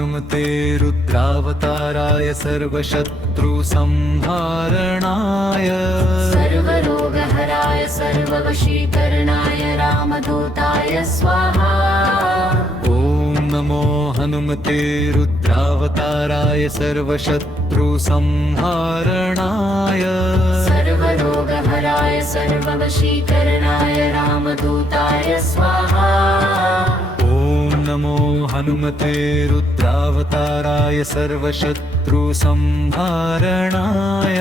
हनुमते रुद्रावताराय सर्वशत्रुसंहारणाय सर्वरोगहराय सर्ववशीकरणाय रामदूताय स्वाहा। ॐ नमो हनुमते रुद्रावताराय सर्वशत्रुसंहारणाय सर्वरोगहराय सर्ववशीकरणाय रामदूताय स्वाहा। ॐ नमो हनुमते रुद्रावताराय सर्वशत्रुसंहारणाय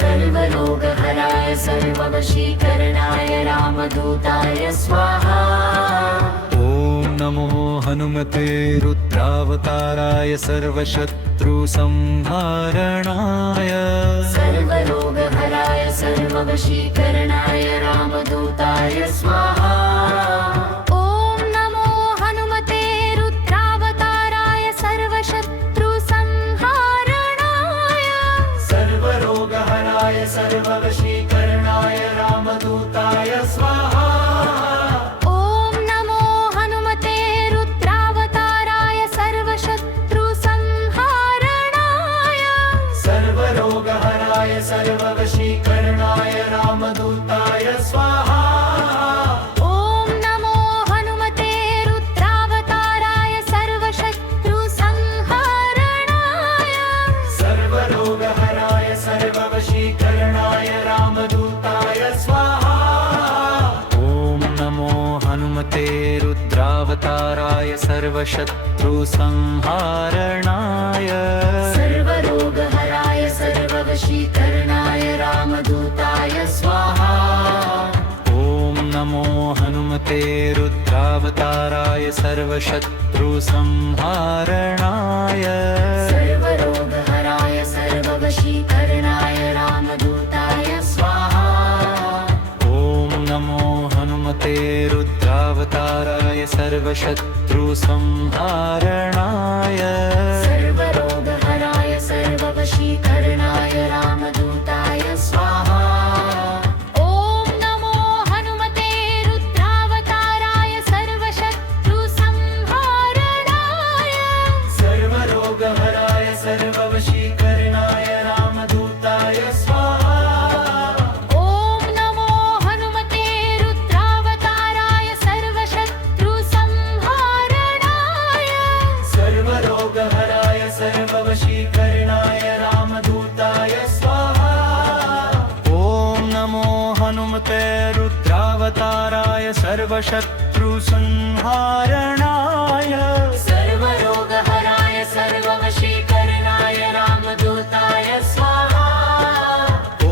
सर्वरोगहराय सर्ववशीकरणाय रामदूताय स्वाहा। ॐ नमो हनुमते रुद्रावताराय सर्वशत्रुसंहारणाय सर्वरोगहराय सर्ववशीकरणाय रामदूताय स्वाहा। ॐ नमो हनुमते रुद्रावताराय सर्वशत्रुसंहारणाय सर्वरोगहराय सर्ववशीकरणाय रामदूताय स्वाहा। ॐ नमो हनुमते रुद्रावताराय सर्वशत्रुसंहारणाय सर्वरोगहराय सर्ववशीकरणाय रामदूताय स्वाहा। ॐ नमो हनुमते रुद्रावताराय सर्वशत्रुसंहारणाय सर्वरोगहराय सर्ववशीकरणाय रामदूताय स्वाहा। ॐ नमो हनुमते रुद्रावताराय सर्वशत्रुसंहारणाय सर्वरोगहराय सर्ववशीकरणाय रामदूताय स्वाहा। ॐ नमो हनुमते रुद्रावताराय सर्वशत्रुसंहारणाय सर्वरोगहराय सर्ववशीकरणाय रामदूताय स्वाहा। ॐ नमो हनुमते रुद्रावताराय सर्वशत्रुसंहारणाय सर्वरोगहराय सर्ववशीकरणाय रामदूताय स्वाहा। ॐ नमो हनुमते रुद्रावताराय सर्वशत्रुसंहारणाय सर्वरोगहराय सर्ववशीकरणाय रामदूताय स्वाहा। ॐ नमो हनुमते रुद्रावताराय सर्वशत्रुसंहारणाय सर्वरोगहराय सर्ववशीकरणाय रामदूताय स्वाहा। ॐ नमो हनुमते रुद्रावताराय सर्वशत्रुसंहारणाय सर्वरोगहराय सर्ववशीकरणाय रामदूताय स्वाहा। ॐ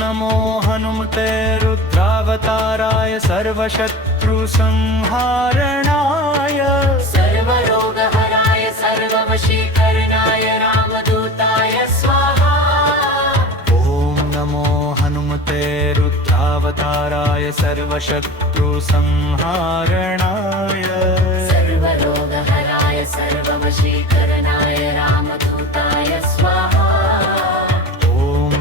नमो हनुमते रुद्रावताराय सर्वशत्रुसंहारणाय सर्वरोगहराय सर्ववशीकरणाय रामदूताय स्वाहा। ॐ नमो हनुमते रुद्रावताराय सर्वशत्रुसंहारणाय सर्वरोगहराय सर्ववशीकरणाय रामदूताय स्वाहा। ॐ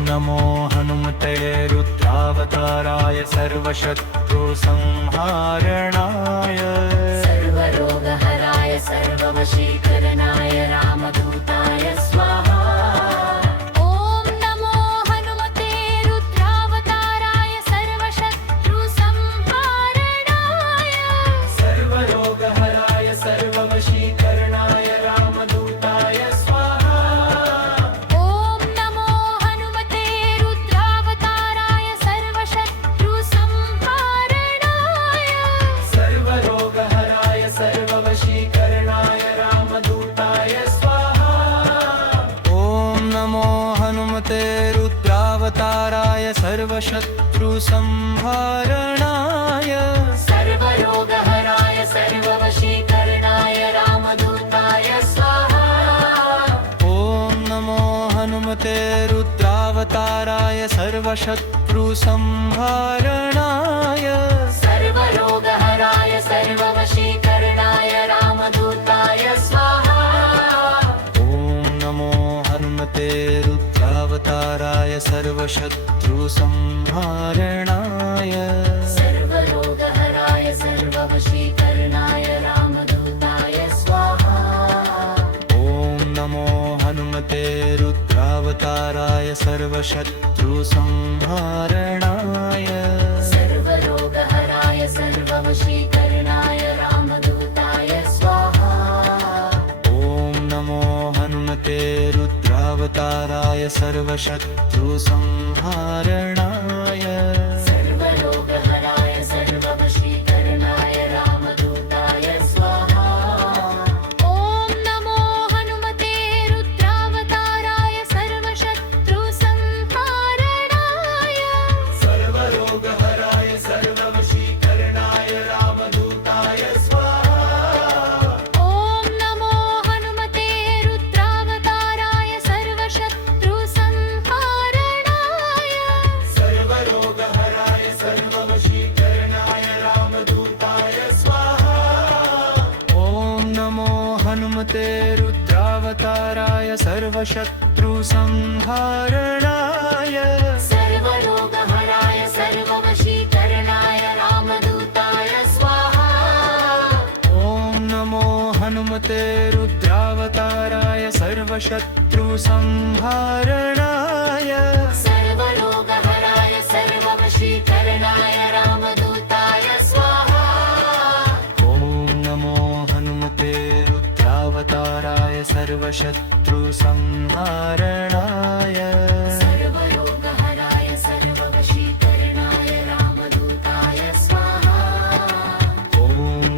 नमो हनुमते रुद्रावताराय सर्वशत्रुसंहारणाय सर्वरोगहराय सर्ववशीकरणाय रामदूताय स्वाहा। ॐ नमो हनुमते रुद्रावताराय सर्वशत्रुसंहारणाय सर्वरोगहराय सर्ववशीकरणाय रामदूताय स्वाहा। ॐ नमो हनुमते रुद्रावताराय सर्वशत्रुसंहारणाय सर्वरोगहराय सर्ववशीकरणाय रामदूताय स्वाहा। ॐ नमो हनुमते रुद्रावताराय सर्वशत्रुसंहारणाय सर्वरोगहराय सर्ववशीकरणाय रामदूताय स्वाहा। ॐ नमो हनुमते रुद्रावताराय सर्वशत्रुसंहारणाय सर्वरोगहराय सर्ववशीकरणाय रामदूताय स्वाहा। ॐ नमो हनुमते रुद्रावताराय सर्वशत्रुसंहारणाय सर्वरोगहराय सर्ववशीकरणाय रामदूताय स्वाहा। ॐ सर्वशत्रुसंहारणाय सर्वरोगहराय सर्ववशीकरणाय रामदूताय स्वाहा ॐ नमो हनुमते रुद्रावताराय सर्वशत्रुसंहारणाय सर्वरोगहराय सर्ववशीकरणाय रामदूताय स्वाहा ॐ नमो हनुमते रुद्रावताराय सर्वशत्रुसंहारणाय सर्वरोगहराय सर्ववशीकरणाय रामदूताय स्वाहा ॐ नमो हनुमते रुद्रावताराय सर्वशत्रुसंहारणाय सर्वरोगहराय सर्ववशीकरणाय रामदूताय स्वाहा ॐ नमो हनुमते रुद्रावताराय सर्वशत्रुसंहारणाय सर्वरोगहराय सर्ववशीकरणाय रामदूताय स्वाहा ॐ नमो हनुमते रुद्रावताराय सर्वशत्रुसंहारणाय सर्वरोगहराय सर्ववशीकरणाय रामदूताय स्वाहा ॐ नमो हनुमते रुद्रावताराय सर्वशत्रुसंहारणाय सर्वरोगहराय सर्ववशीकरणाय रामदूताय स्वाहा ॐ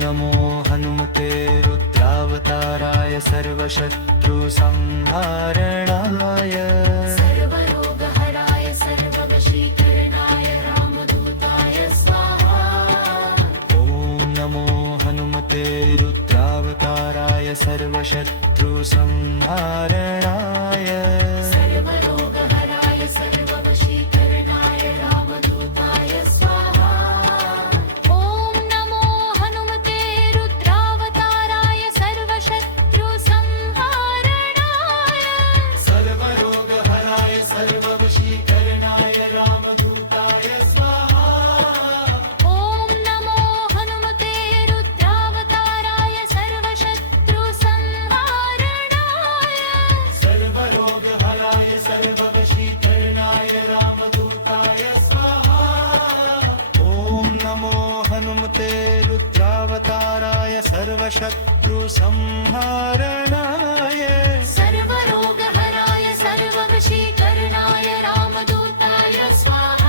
नमो हनुमते रुद्रावताराय सर्वशत्रुसंहारणाय सर्वरोगहराय सर्ववशीकरणाय रामदूताय स्वाहा ॐ नमो हनुमते रुद्रावताराय सर्वशत्रुसंहारणाय सर्वरोगहराय सर्ववशीकरणाय रामदूताय स्वाहा ॐ नमो हनुमते रुद्रावताराय सर्वशत्रुसंहारणाय सर्वरोगहराय सर्ववशीकरणाय रामदूताय स्वाहा ॐ नमो हनुमते रुद्रावताराय सर्वशत्रुसंहारणाय सर्वरोगहराय सर्ववशीकरणाय रामदूताय स्वाहा ॐ नमो हनुमते रुद्रावताराय सर्वशत्रुसंहारणाय सर्वरोगहराय सर्ववशीकरणाय रामदूताय स्वाहा